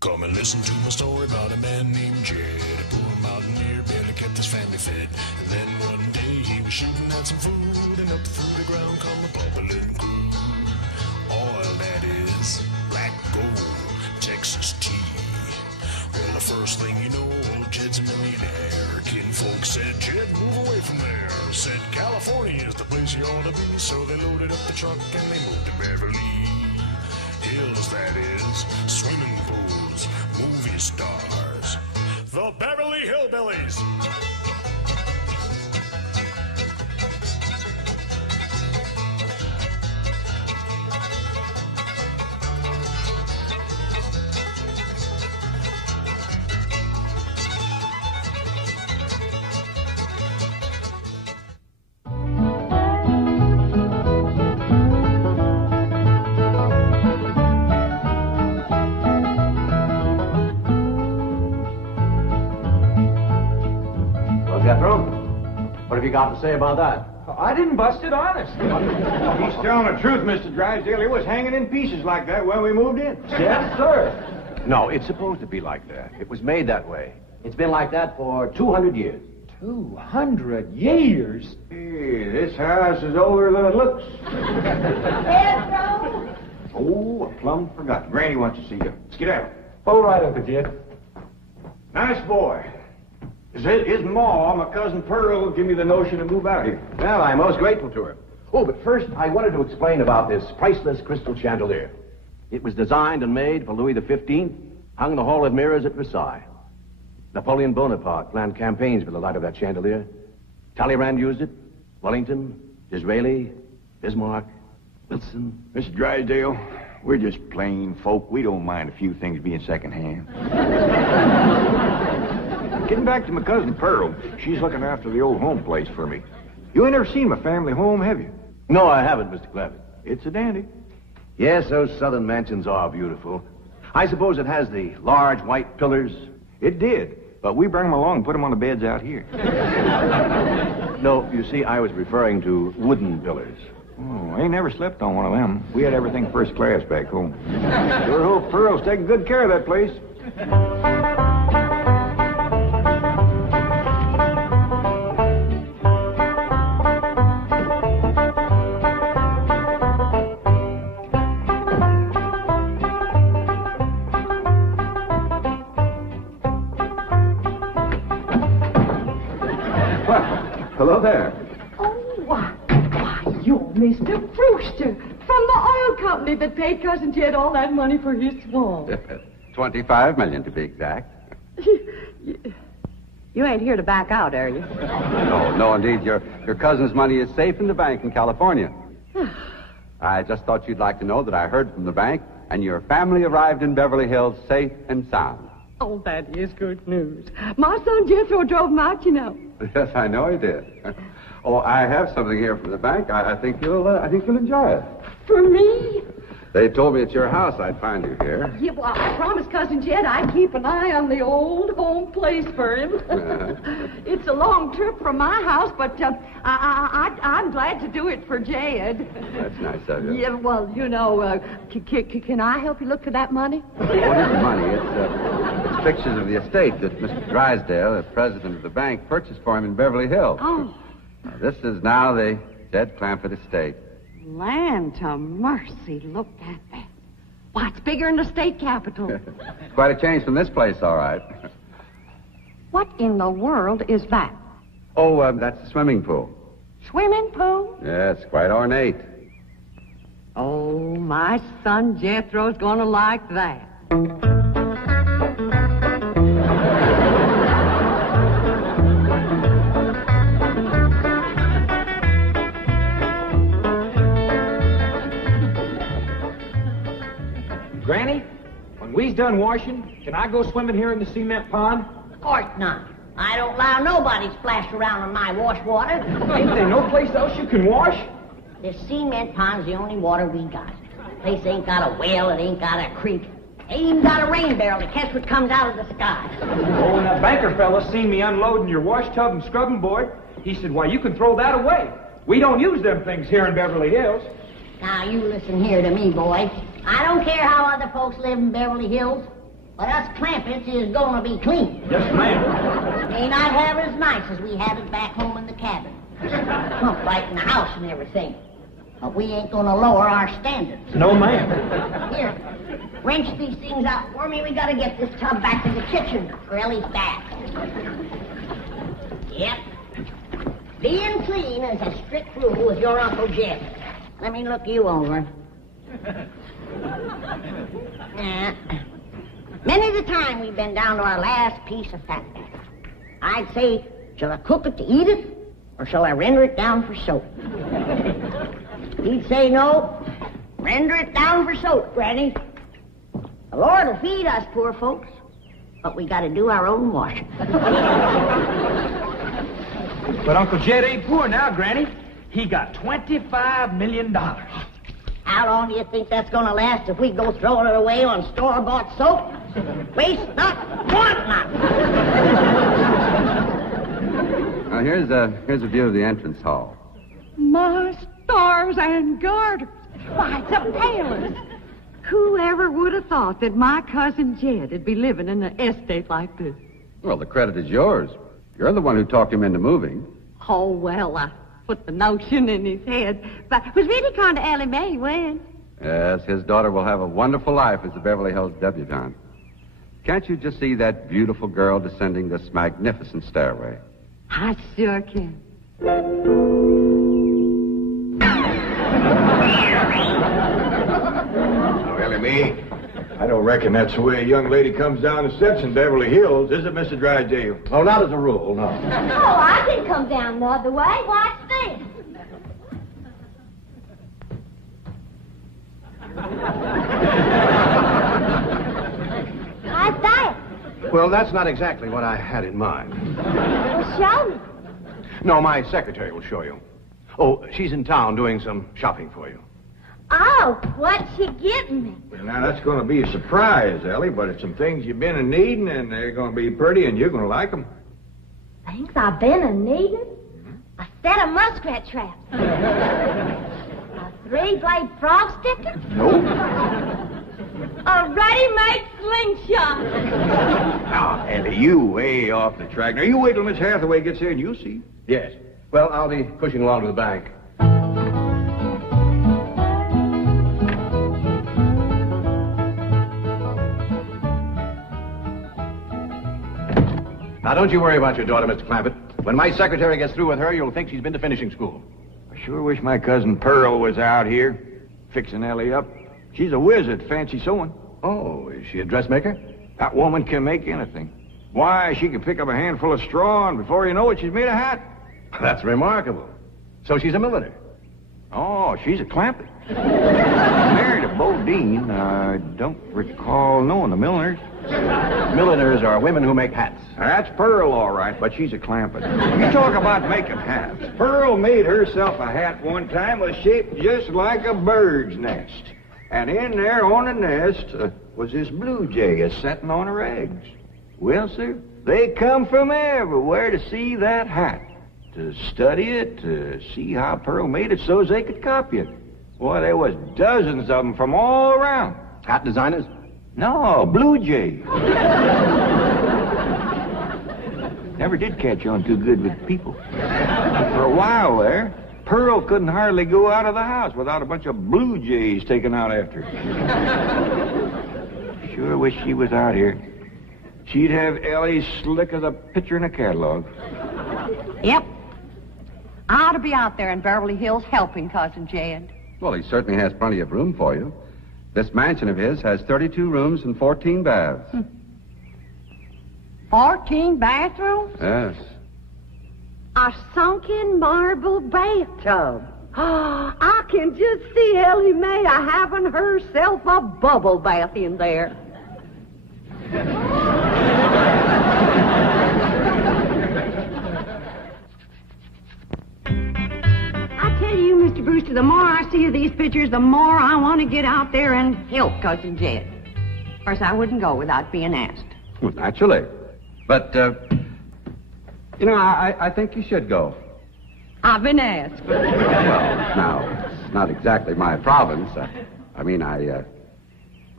Come and listen to my story about a man named Jed, a poor mountaineer, barely kept his family fed. And then one day he was shooting at some food, and up through the ground come a bubbling crude. Oil, that is, black gold, Texas tea. Well, the first thing you know, old Jed's a millionaire. Kinfolk said, Jed, move away from there. Said, California is the place you ought to be. So they loaded up the truck and they moved to Beverly Hills, that is, swimming pools, movie stars, the Beverly Hillbillies. What have you got to say about that? I didn't bust it, honest. He's telling the truth, Mr. Drysdale. It was hanging in pieces like that when we moved in. Yes, sir. No, it's supposed to be like that. It was made that way. It's been like that for 200 years. 200 years? Hey, this house is older than it looks. Pedro? Oh, I plumb forgot. Granny wants to see you. Skedaddle. All right, Uncle Jed. Nice boy. His ma, my cousin Pearl, give me the notion to move out here. Well, I'm most grateful to her. Oh, but first, I wanted to explain about this priceless crystal chandelier. It was designed and made for Louis XV, hung in the Hall of Mirrors at Versailles. Napoleon Bonaparte planned campaigns for the light of that chandelier. Talleyrand used it. Wellington, Disraeli, Bismarck, Wilson. Mr. Drysdale, we're just plain folk. We don't mind a few things being secondhand. Getting back to my cousin Pearl, she's looking after the old home place for me. You ain't never seen my family home, have you? No, I haven't, Mr. Clavitt. It's a dandy. Yes, those southern mansions are beautiful. I suppose it has the large white pillars. It did, but we bring them along and put them on the beds out here. No, you see, I was referring to wooden pillars. Oh, I ain't never slept on one of them. We had everything first class back home. Sure hope Pearl's taking good care of that place. Hello there. Oh, why, you're Mr. Brewster from the oil company that paid Cousin Jed all that money for his swamp. 25 million to be exact. You ain't here to back out, are you? No, indeed. Your cousin's money is safe in the bank in California. I just thought you'd like to know that I heard from the bank, and your family arrived in Beverly Hills safe and sound. Oh, that is good news. My son Jethro drove him out, you know. Yes, I know he did. Oh, I have something here from the bank. I think you'll enjoy it. For me? They told me at your house I'd find you here. Yeah, well, I promised Cousin Jed I'd keep an eye on the old home place for him. It's a long trip from my house, but I'm glad to do it for Jed. That's nice of you. Yeah, well, you know, can I help you look for that money? What is the money? It's pictures of the estate that Mr. Drysdale, the president of the bank, purchased for him in Beverly Hills. Oh. Now, this is now the Jed Clampett estate. Land to mercy, look at that. Why, it's bigger than the state capitol. Quite a change from this place, all right. What in the world is that? Oh, that's the swimming pool. Swimming pool? Yeah, it's quite ornate. Oh, my son Jethro's gonna like that. Granny, when we's done washing, can I go swimming here in the cement pond? Of course not. I don't allow nobody to splash around in my wash water. Ain't there no place else you can wash? This cement pond's the only water we got. Place ain't got a well, it ain't got a creek. Ain't even got a rain barrel to catch what comes out of the sky. Oh, and that banker fella seen me unloading your wash tub and scrubbing board. He said, why, you can throw that away. We don't use them things here in Beverly Hills. Now, you listen here to me, boy. I don't care how other folks live in Beverly Hills. But us Clampets is gonna be clean. Yes, ma'am. May not have it as nice as we have it back home in the cabin. Plump right in the house and everything. But we ain't gonna lower our standards. No, ma'am. Here, wrench these things out for me. We gotta get this tub back to the kitchen for Ellie's bath. Yep. Being clean is a strict rule with your Uncle Jed. Let me look you over. Many the time we've been down to our last piece of fat. I'd say, shall I cook it to eat it, or shall I render it down for soap? He'd say, no, render it down for soap, Granny. The Lord will feed us poor folks, but we gotta do our own washing. But Uncle Jed ain't poor now, Granny. He got $25 million. How long do you think that's gonna last if we go throwing it away on store-bought soap? Waste not, want not. Now, here's a view of the entrance hall. My stars and garters. Why, it's a palace. Whoever would have thought that my cousin Jed would be living in an estate like this? Well, the credit is yours. You're the one who talked him into moving. Oh, well, I put the notion in his head. But it was really kind of Ellie Mae when. Yes, his daughter will have a wonderful life as a Beverly Hills debutante. Can't you just see that beautiful girl descending this magnificent stairway? I sure can. Ellie Mae, I don't reckon that's the way a young lady comes down the steps in Beverly Hills, is it, Mr. Drysdale? Oh, not as a rule, no. Oh, I can come down the other way. Watch this. How's that? Well, that's not exactly what I had in mind. Well, show me. No, my secretary will show you. Oh, she's in town doing some shopping for you. Oh, what's she getting me? Well, now, that's going to be a surprise, Ellie, but it's some things you've been a-needing, and they're going to be pretty, and you're going to like them. Things I've been a-needing? A set of muskrat traps. A 3-blade frog sticker? Nope. A ready-made slingshot. Now, Ellie, you way off the track. Now, you wait till Miss Hathaway gets here, and you'll see. Yes. Well, I'll be pushing along to the bank. Now, don't you worry about your daughter, Mr. Clampett. When my secretary gets through with her, you'll think she's been to finishing school. I sure wish my cousin Pearl was out here, fixing Ellie up. She's a whiz at fancy sewing. Oh, is she a dressmaker? That woman can make anything. Why, she can pick up a handful of straw, and before you know it, she's made a hat. That's remarkable. So she's a milliner. Oh, she's a Clampett. Married a Bodine. I don't recall knowing the milliners. Milliners are women who make hats. That's Pearl, all right, but she's a Clampett. You talk about making hats. Pearl made herself a hat one time that was shaped just like a bird's nest. And in there on the nest was this blue jay a-setting on her eggs. Well, sir, they come from everywhere to see that hat, to study it, to see how Pearl made it so as they could copy it. Boy, there was dozens of them from all around. Hat designers? No, blue jay. Never did catch on too good with people. For a while there, Pearl couldn't hardly go out of the house without a bunch of blue jays taken out after her. Sure wish she was out here. She'd have Ellie slick as a picture in a catalog. Yep. I ought to be out there in Beverly Hills helping Cousin Jed. Well, he certainly has plenty of room for you. This mansion of his has 32 rooms and 14 baths. 14 bathrooms? Yes. A sunken marble bathtub. I can just see Ellie Mae having herself a bubble bath in there. I tell you, Mr. Brewster, the more I see of these pictures, the more I want to get out there and help Cousin Jed. Of course, I wouldn't go without being asked. Well, naturally. But, I think you should go. I've been asked. Well, now, it's not exactly my province.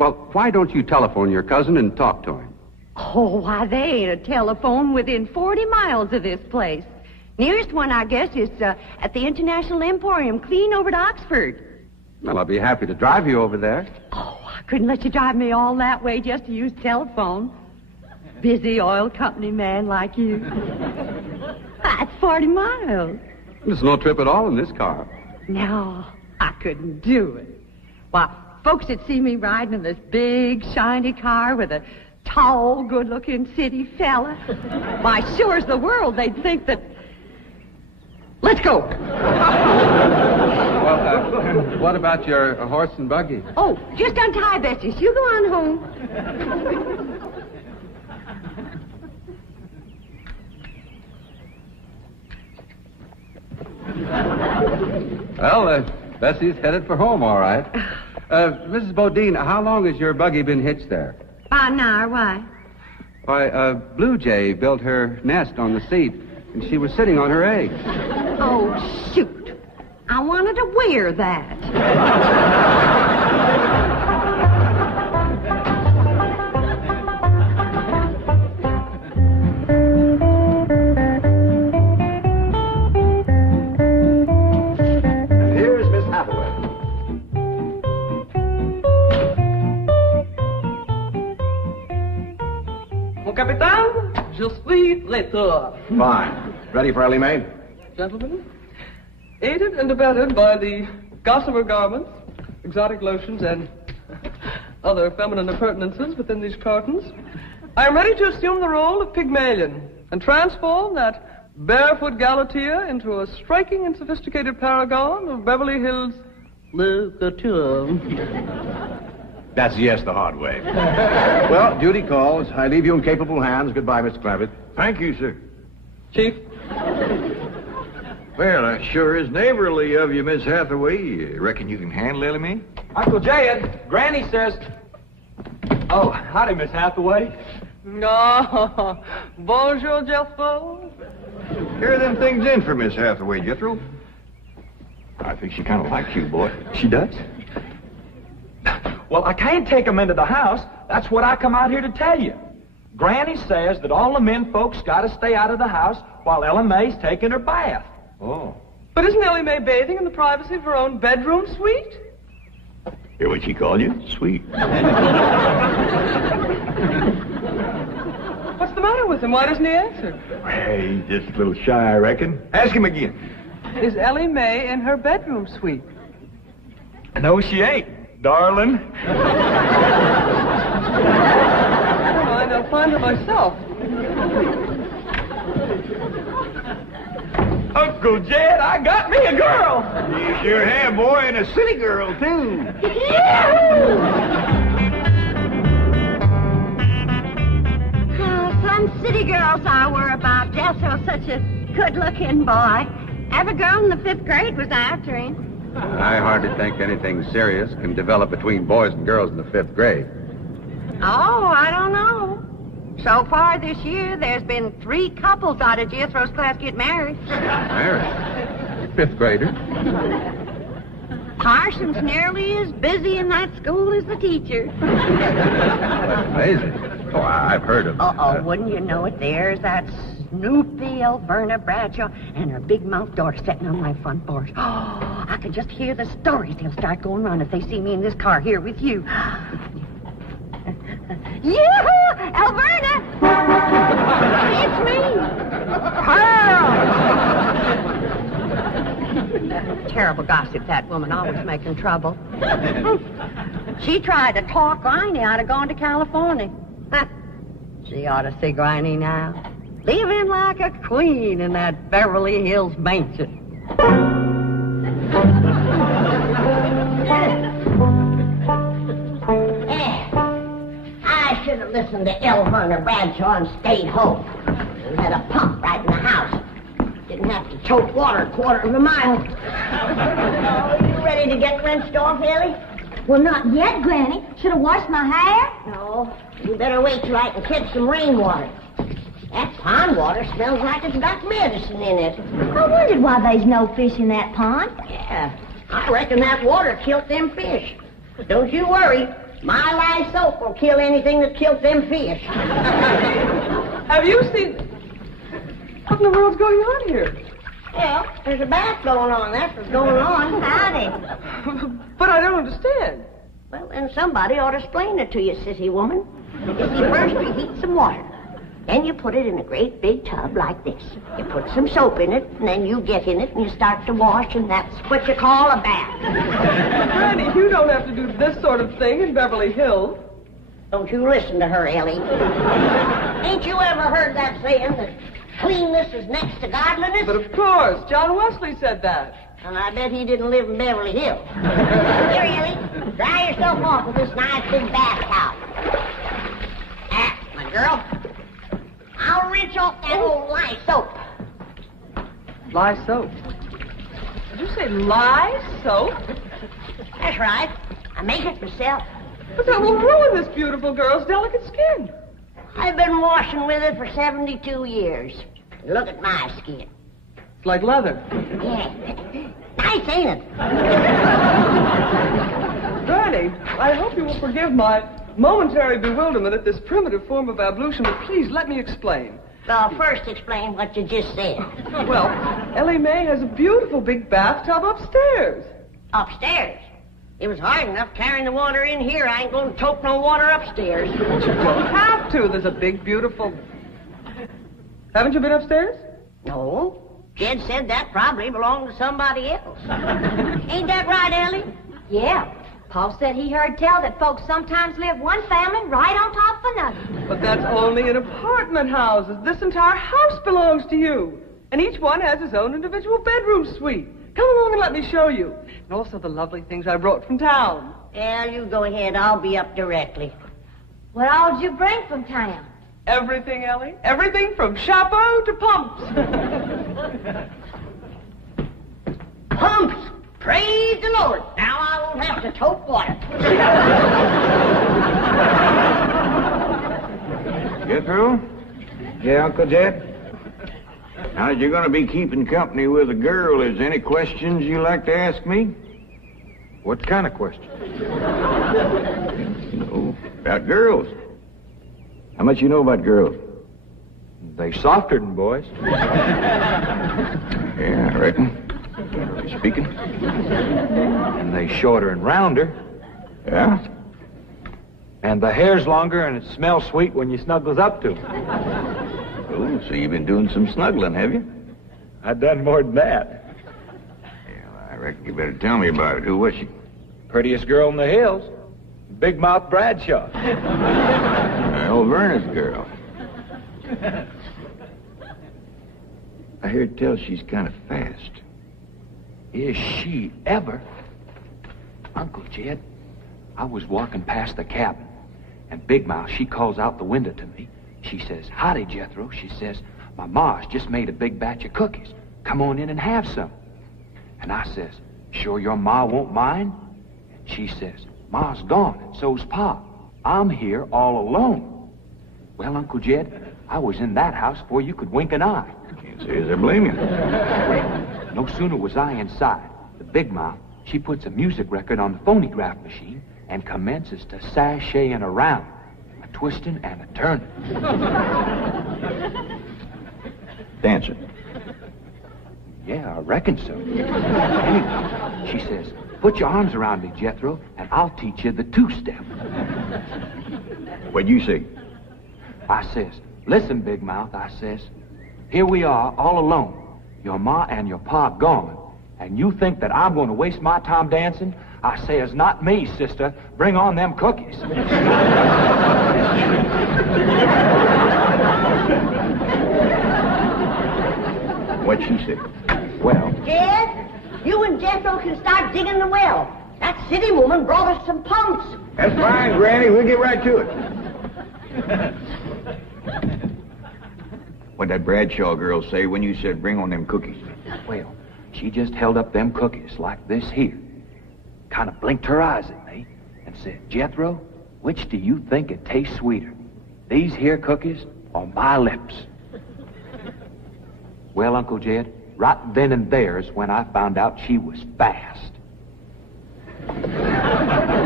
Well, why don't you telephone your cousin and talk to him? Oh, why, there ain't a telephone within 40 miles of this place. Nearest one, I guess, is at the International Emporium, clean over to Oxford. Well, I'll be happy to drive you over there. Oh, I couldn't let you drive me all that way just to use telephone. Busy oil company man like you. That's 40 miles. There's no trip at all in this car. No, I couldn't do it. Why, folks would see me riding in this big, shiny car with a tall, good-looking city fella. Why, sure as the world, they'd think that... Let's go. Well, what about your horse and buggy? Oh, just untie Betsy. You go on home. Well, Bessie's headed for home, all right. Mrs. Bodine, how long has your buggy been hitched there? About an hour, why? Why, a blue jay built her nest on the seat, and she was sitting on her eggs. Oh, shoot. I wanted to wear that. And here's Miss Hathaway. Mon capitaine, je suis l'état. Fine. Ready for Ellie Mae? Gentlemen, aided and abetted by the gossamer garments, exotic lotions, and other feminine appurtenances within these cartons, I am ready to assume the role of Pygmalion and transform that barefoot Galatea into a striking and sophisticated paragon of Beverly Hills literature. That's yes the hard way. Well, duty calls. I leave you in capable hands. Goodbye, Mr. Clavitt. Thank you, sir. Chief, Well, that sure is neighborly of you, Miss Hathaway. Reckon you can handle Ellie Mae? Uncle Jed, Granny says... Oh, howdy, Miss Hathaway. no, bonjour, Jethro. Here are them things in for Miss Hathaway, Jethro. I think she kind of likes you, boy. She does? Well, I can't take 'em into the house. That's what I come out here to tell you. Granny says that all the men folks got to stay out of the house while Ella Mae's taking her bath. Oh. But isn't Ellie Mae bathing in the privacy of her own bedroom suite? Hear what she called you? Sweet. What's the matter with him? Why doesn't he answer? Hey, he's just a little shy, I reckon. Ask him again. Is Ellie Mae in her bedroom suite? No, she ain't, darling. Never mind, I'll find her myself. Uncle Jed, I got me a girl. You sure have, boy, and a city girl, too. Some city girls I were about. Jesso's such a good-looking boy. Every girl in the 5th grade was after him. I hardly think anything serious can develop between boys and girls in the 5th grade. Oh, I don't know. So far this year, there's been 3 couples out of Jethro's class get married. Married? 5th grader? Parson's nearly as busy in that school as the teacher. That's amazing. Oh, I've heard of... Wouldn't you know it? There's that Snoopy Alverna Bradshaw and her big mouth daughter sitting on my front porch. Oh, I can just hear the stories they'll start going around if they see me in this car here with you. Yoo-hoo! Alverna! It's me! Pearl! Terrible gossip, that woman, always making trouble. She tried to talk Granny out of going to California. She ought to see Granny now. Living like a queen in that Beverly Hills mansion. I should have listened to Alverna Bradshaw and stayed home. We had a pump right in the house. Didn't have to choke water a quarter of a mile. Oh, you ready to get rinsed off, Ellie? Well, not yet, Granny. Should have washed my hair. No. You better wait till I can catch some rainwater. That pond water smells like it's got medicine in it. I wondered why there's no fish in that pond. Yeah. I reckon that water killed them fish. But don't you worry. My lye soap will kill anything that kills them fish. Have you seen... What in the world's going on here? Well, there's a bath going on. That's what's going on. Howdy. But I don't understand. Well, then somebody ought to explain it to you, sissy woman. You see, first you heat some water. Then you put it in a great big tub like this. You put some soap in it, and then you get in it, and you start to wash, and that's what you call a bath. Granny, you don't have to do this sort of thing in Beverly Hills. Don't you listen to her, Ellie. Ain't you ever heard that saying that cleanness is next to godliness? But of course, John Wesley said that. And I bet he didn't live in Beverly Hills. Here, Ellie, dry yourself off with this nice big bath towel. Ah, my girl. I'll rinse off that old lye soap. Lye soap. Did you say lye soap? That's right. I make it myself. But that will ruin this beautiful girl's delicate skin. I've been washing with it for 72 years. Look at my skin. It's like leather. Yeah. Nice, ain't it? Granny, I hope you will forgive my momentary bewilderment at this primitive form of ablution, but please let me explain. Well, first explain what you just said. Well, Ellie Mae has a beautiful big bathtub upstairs. Upstairs? It was hard enough carrying the water in here. I ain't going to tote no water upstairs. You don't have to. There's a big, beautiful... Haven't you been upstairs? No. Jed said that probably belonged to somebody else. Ain't that right, Ellie? Yeah. Paul said he heard tell that folks sometimes live one family right on top of another. But that's only in apartment houses. This entire house belongs to you. And each one has his own individual bedroom suite. Come along and let me show you. And also the lovely things I brought from town. Yeah, you go ahead. I'll be up directly. What all did you bring from town? Everything, Ellie. Everything from chapeau to pumps. Pumps! Praise the Lord. Now I won't have to tote water. Jethro? Yeah, Uncle Jed? Now, as you're going to be keeping company with a girl, is there any questions you like to ask me? What kind of question? No, about girls. How much you know about girls? They softer than boys. Yeah, I reckon. Speaking. And they shorter and rounder. Yeah? And the hair's longer and it smells sweet when you snuggles up to 'em. Oh, so you've been doing some snuggling, have you? I've done more than that. Well, I reckon you better tell me about it. Who was she? Prettiest girl in the hills. Big Mouth Bradshaw. Old Verna's girl. I heard tell she's kind of fast. Is she ever? Uncle Jed, I was walking past the cabin, and Big Mouth, she calls out the window to me. She says, "Howdy, Jethro." She says, "My ma's just made a big batch of cookies. Come on in and have some." And I says, "Sure your ma won't mind?" And she says, "Ma's gone, and so's Pa. I'm here all alone." Well, Uncle Jed, I was in that house before you could wink an eye. Can't say as I blame you. No sooner was I inside, the Big Mouth, she puts a music record on the phonograph machine and commences to sashaying around, a twisting and a turning. Dancing. Yeah, I reckon so. Anyway, she says, "Put your arms around me, Jethro, and I'll teach you the two-step." What'd you say? I says, "Listen, Big Mouth," I says, "here we are all alone. Your ma and your pa gone, and you think that I'm going to waste my time dancing?" I says, "Not me, sister. Bring on them cookies." What'd she say? Well, Jed, you and Jethro can start digging the well. That city woman brought us some pumps. That's fine, Granny. We'll get right to it. What'd that Bradshaw girl say when you said bring on them cookies? well, she just held up them cookies like this here, kind of blinked her eyes at me, and said, "Jethro, which do you think it tastes sweeter, these here cookies or my lips?" Well, Uncle Jed, right then and there's when I found out she was fast.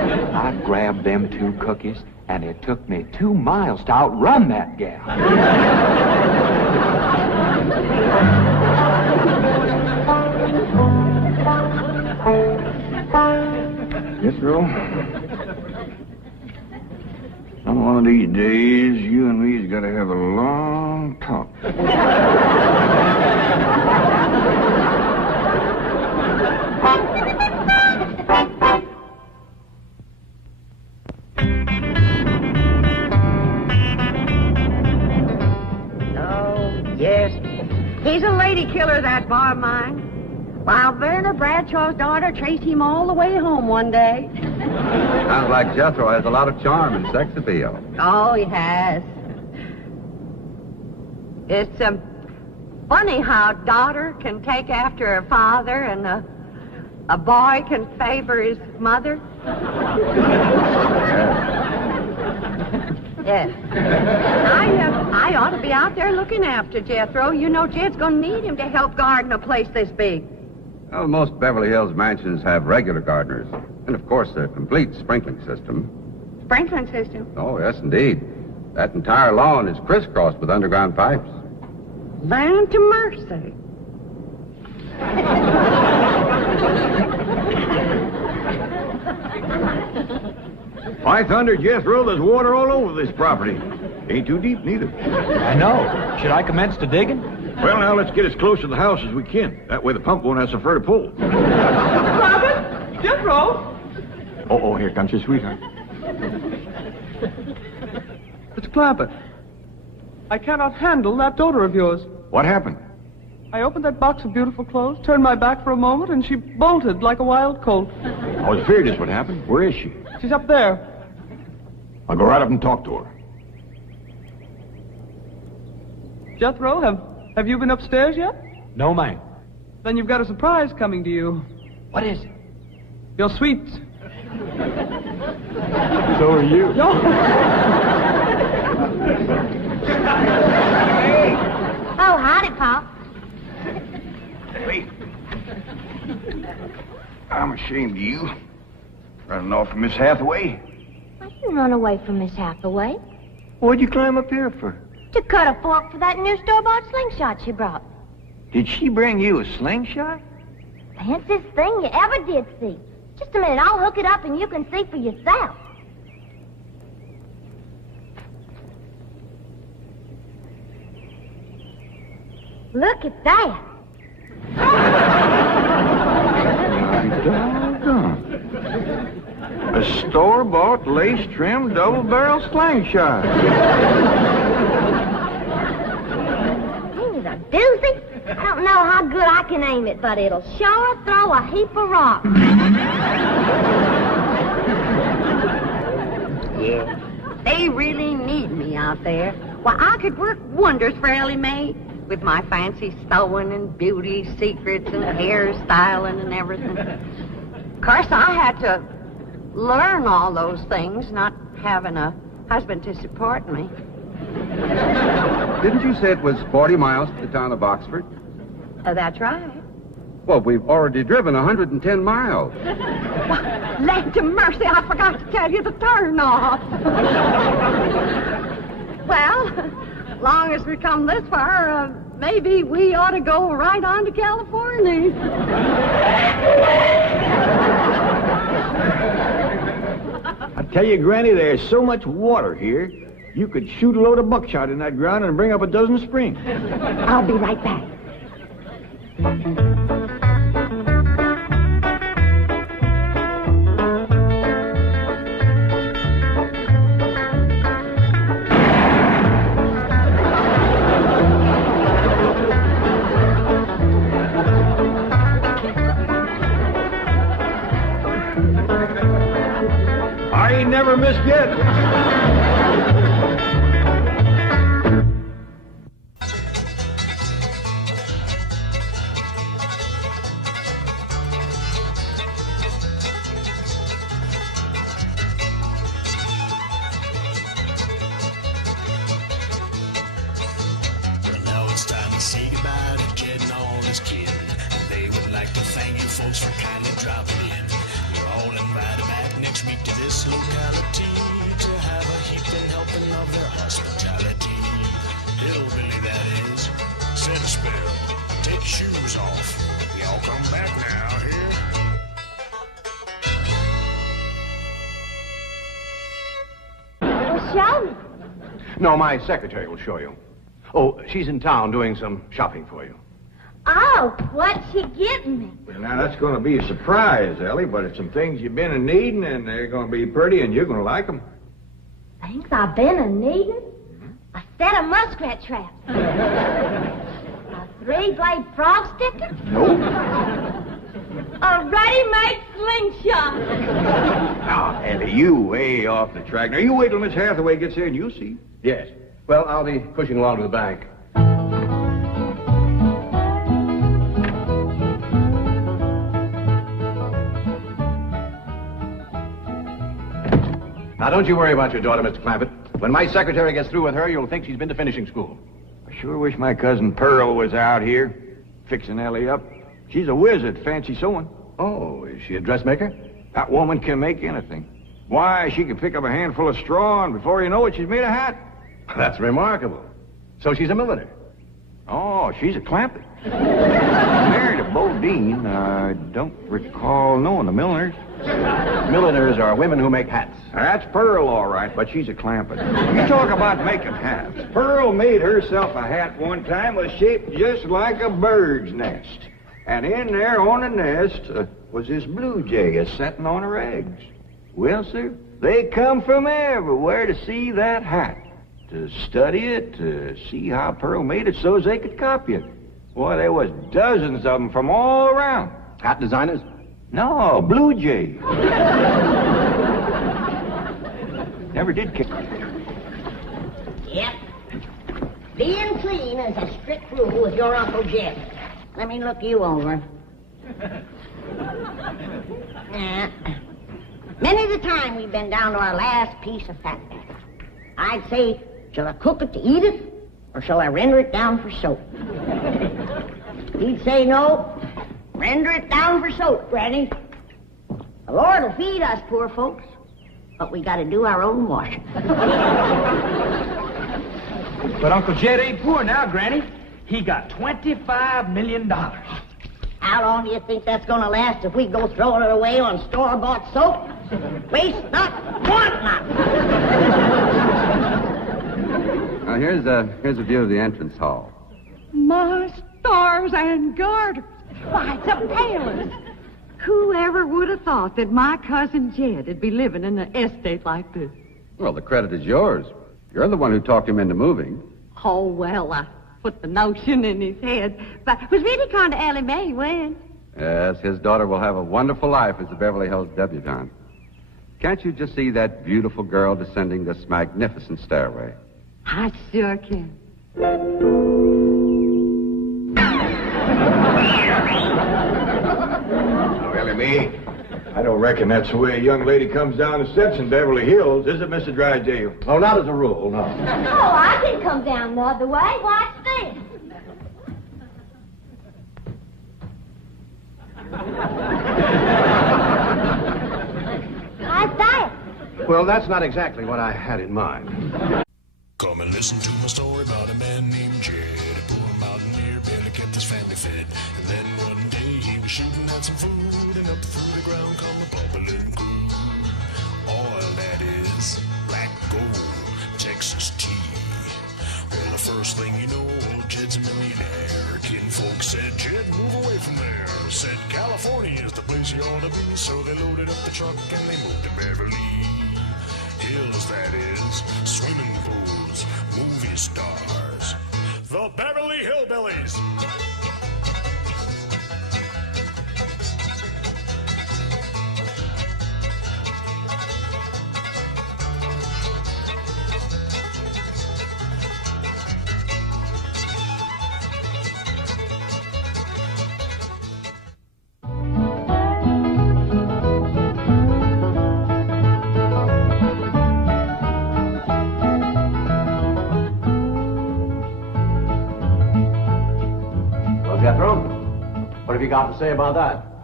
I grabbed them 2 cookies, and it took me 2 miles to outrun that gal. Jethro, on one of these days, you and me's got to have a long talk. Yes, he's a lady killer, that bar of mine. While Werner Bradshaw's daughter chased him all the way home one day. Sounds like Jethro has a lot of charm and sex appeal. Oh, he has. It's funny how a daughter can take after her father and a boy can favor his mother. Yes. I ought to be out there looking after Jethro. You know, Jed's going to need him to help garden a place this big. Well, most Beverly Hills mansions have regular gardeners. And, of course, a complete sprinkling system. Sprinkling system? Oh, yes, indeed. That entire lawn is crisscrossed with underground pipes. Land to mercy. By thunder, Jethro, there's water all over this property. Ain't too deep, neither. I know. Should I commence to digging? Well, now, let's get as close to the house as we can. That way the pump won't have so far to pull. Robert! Jethro! Oh, here comes your sweetheart. Mr. Clampett, I cannot handle that daughter of yours. What happened? I opened that box of beautiful clothes, turned my back for a moment, and she bolted like a wild colt. I was afraid this would happen. Where is she? She's up there. I'll go right up and talk to her. Jethro, have you been upstairs yet? No, ma'am. Then you've got a surprise coming to you. What is it? Your sweets. So are you. No. Oh, howdy, Pop. Wait. I'm ashamed of you. Running off from Miss Hathaway. I didn't run away from Miss Hathaway. What'd you climb up here for? To cut a fork for that new store-bought slingshot she brought. Did she bring you a slingshot? Fanciest thing you ever did see. Just a minute, I'll hook it up and you can see for yourself. Look at that. Doggone. A store-bought, lace-trimmed, double-barrel slingshot. He's a doozy. I don't know how good I can aim it, but it'll sure throw a heap of rocks. Yeah. They really need me out there. Why, I could work wonders for Ellie Mae with my fancy sewing and beauty secrets and hairstyling and everything. Of course, I had to learn all those things, not having a husband to support me. Didn't you say it was 40 miles to the town of Oxford? Oh, that's right. Well, we've already driven 110 miles. Land to mercy, I forgot to tell you the turn off. Well, long as we come this far, maybe we ought to go right on to California. I tell you, Granny, there's so much water here, you could shoot a load of buckshot in that ground and bring up a dozen springs. I'll be right back. I ain't never missed yet. Well, now it's time to say goodbye to Jed and all his kin. They would like to thank you folks for kindly dropping in. You're all invited back next week to this this locality to have a heaping helping of their hospitality. Hillbilly, that is. Said a spell. Take your shoes off. Y'all come back now, here. Well, show me. No, my secretary will show you. Oh, she's in town doing some shopping for you. Oh, what's she getting me? Well, now, that's going to be a surprise, Ellie, but it's some things you've been in needing, and they're going to be pretty, and you're going to like them. Things I've been a needing? A set of muskrat traps. A 3-blade frog sticker? Nope. A ready-made slingshot. Now, Ellie, you way off the track. Now, you wait till Miss Hathaway gets here, and you'll see. Yes. Well, I'll be pushing along to the bank. Now, don't you worry about your daughter, Mr. Clampett. When my secretary gets through with her, you'll think she's been to finishing school. I sure wish my cousin Pearl was out here, fixing Ellie up. She's a whiz at fancy sewing. Oh, is she a dressmaker? That woman can make anything. Why, she can pick up a handful of straw, and before you know it, she's made a hat. That's remarkable. So she's a milliner. Oh, she's a Clampett. Married a Bodine. I don't recall knowing the milliners. Milliners are women who make hats. That's Pearl, all right, but she's a Clampett. You talk about making hats. Pearl made herself a hat one time was shaped just like a bird's nest. And in there on the nest was this blue jay a-setting on her eggs. Well, sir, they come from everywhere to see that hat, to study it, to see how Pearl made it so as they could copy it. Boy, there was dozens of them from all around. Hat designers? No, blue jay. Never did kick. Yep. Being clean is a strict rule with your Uncle Jed. Let me look you over. Many the time we've been down to our last piece of fat batter. I'd say, shall I cook it to eat it, or shall I render it down for soap? He'd say, no, render it down for soap, Granny. The Lord will feed us poor folks, but we got to do our own washing. But Uncle Jed ain't poor now, Granny. He got $25 million. How long do you think that's going to last if we go throwing it away on store-bought soap? Waste not, want not. Now, here's a view of the entrance hall. My stars and garters. Why, it's a palace. Whoever would have thought that my cousin Jed would be living in an estate like this? Well, the credit is yours. You're the one who talked him into moving. Oh, well, I put the notion in his head. But it was really kind of Ellie Mae when. Yes, his daughter will have a wonderful life as a Beverly Hills debutante. Can't you just see that beautiful girl descending this magnificent stairway? I sure can. Oh, Ellie Mae, I don't reckon that's the way a young lady comes down the steps in Beverly Hills, is it, Mr. Drysdale? Oh, not as a rule, no. Oh, I can come down the other way. Watch this. How's that? Well, that's not exactly what I had in mind. Come and listen to my story about a man named Jed, a poor mountaineer, barely kept his family fed. And then one day he was shooting at some food, and up through the ground come a bubbling crude. Oil, that is, black gold, Texas tea. Well, the first thing you know, old Jed's a millionaire. Kinfolk said, Jed, move away from there. Said, California is the place you ought to be. So they loaded up the truck and they moved to Beverly Hills, that is, swimming pools, movie stars, the Beverly Hillbillies. Well, Jethro, what have you got to say about that?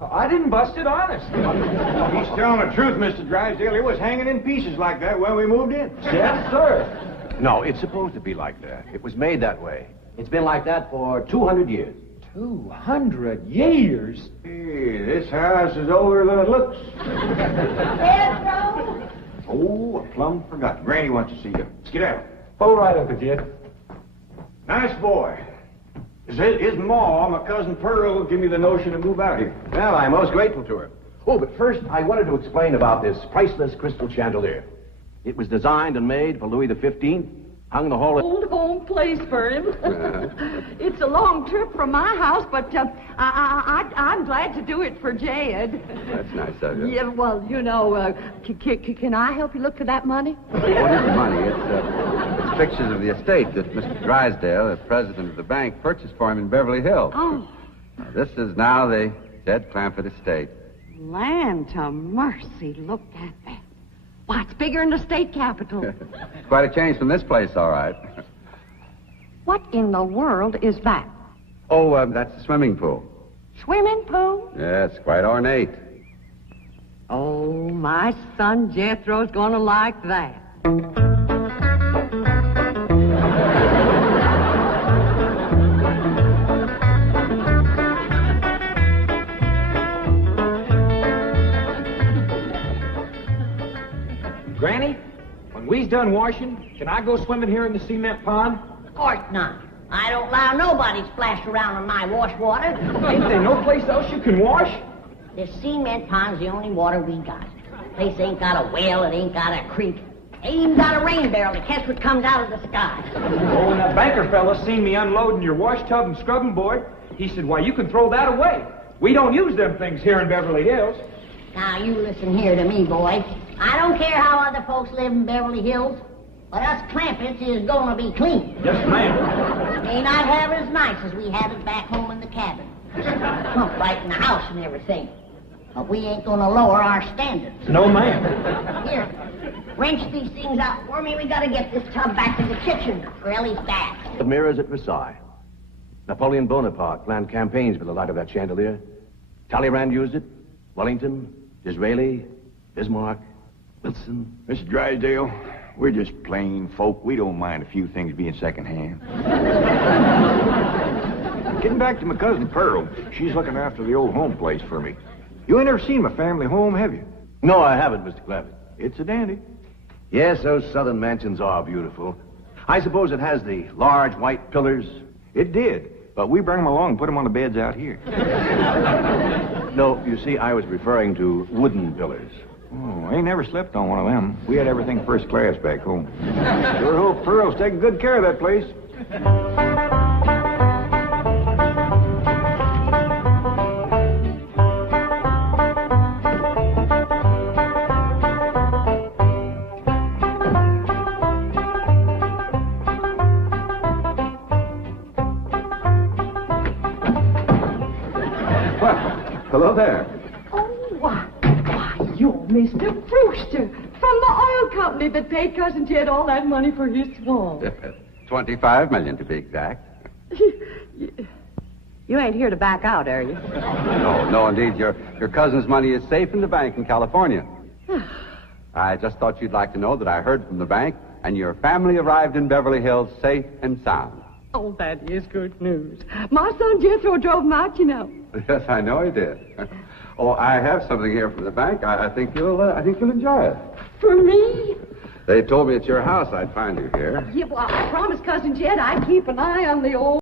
I didn't bust it, honest. He's telling the truth, Mr. Drysdale. It was hanging in pieces like that when we moved in. Yes, sir. No, it's supposed to be like that. It was made that way. It's been like that for 200 years. 200 years? Hey, this house is older than it looks. Pedro? Oh, I plumb forgot. Granny wants to see you. Skedaddle. All right, Uncle Jed. Nice boy. His ma, my cousin Pearl, give me the notion to move out here. Well, I'm most grateful to her. Oh, but first, I wanted to explain about this priceless crystal chandelier. It was designed and made for Louis XV, hung the hall... Old home place for him. It's a long trip from my house, but I'm glad to do it for Jed. That's nice of you. Yeah, well, you know, can I help you look for that money? What is money? It's pictures of the estate that Mr. Drysdale, the president of the bank, purchased for him in Beverly Hills. Oh. Now, this is now the Jed Clampett estate. Land to mercy, look at that. Why, it's bigger than the state capitol. It's quite a change from this place, all right. What in the world is that? Oh, that's the swimming pool. Swimming pool? Yeah, it's quite ornate. Oh, my son Jethro's gonna like that. Granny, when we's done washing, can I go swimming here in the cement pond? Of course not. I don't allow nobody to splash around in my wash water. Ain't there no place else you can wash? This cement pond's the only water we got. Place ain't got a well, it ain't got a creek. Ain't even got a rain barrel to catch what comes out of the sky. Oh, when that banker fella seen me unloading your wash tub and scrubbing board, he said, why, you can throw that away. We don't use them things here in Beverly Hills. Now, you listen here to me, boy. I don't care how other folks live in Beverly Hills, but us Clampetts is gonna be clean. Yes, ma'am. May not have it as nice as we have it back home in the cabin. Pump right in the house and everything. But we ain't gonna lower our standards. No, ma'am. Here, wrench these things out for me. We gotta get this tub back to the kitchen for Ellie's bath. The mirrors at Versailles. Napoleon Bonaparte planned campaigns for the light of that chandelier. Talleyrand used it. Wellington, Disraeli, Bismarck, Wilson. Mr. Drysdale, we're just plain folk. We don't mind a few things being secondhand. Getting back to my cousin Pearl, she's looking after the old home place for me. You ain't never seen my family home, have you? No, I haven't, Mr. Clampett. It's a dandy. Yes, those southern mansions are beautiful. I suppose it has the large white pillars. It did, but we bring them along and put them on the beds out here. No, you see, I was referring to wooden pillars. Oh, I ain't never slept on one of them. We had everything first class back home. Sure hope Pearl's taking good care of that place. Well, hello there. Oh, why, you're Mr. Brewster from the oil company that paid Cousin Jed all that money for his swamp. 25 million to be exact. You ain't here to back out, are you? No, indeed. Your cousin's money is safe in the bank in California. I just thought you'd like to know that I heard from the bank, and your family arrived in Beverly Hills safe and sound. Oh, that is good news. My son Jethro drove him out, you know. Yes, I know he did. Oh, I have something here from the bank. I think you'll enjoy it. For me? They told me at your house I'd find you here. Yeah, well, I promised Cousin Jed I'd keep an eye on the old...